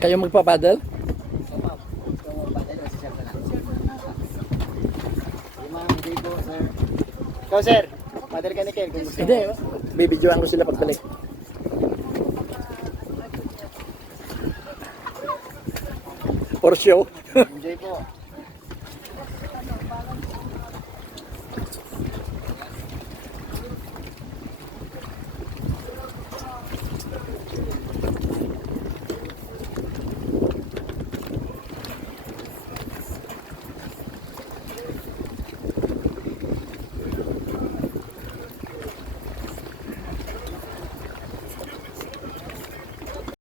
Kayo magpapadal? So, ma'am. Ikaw mo ba tayo? Sir ka na. Hey, ma'am. Hindi po, sir. Ikaw, sir. Paddle ka ni Kel kung gusto. Hindi, bibidyoan ko sila pagbalik. For show. Enjoy po.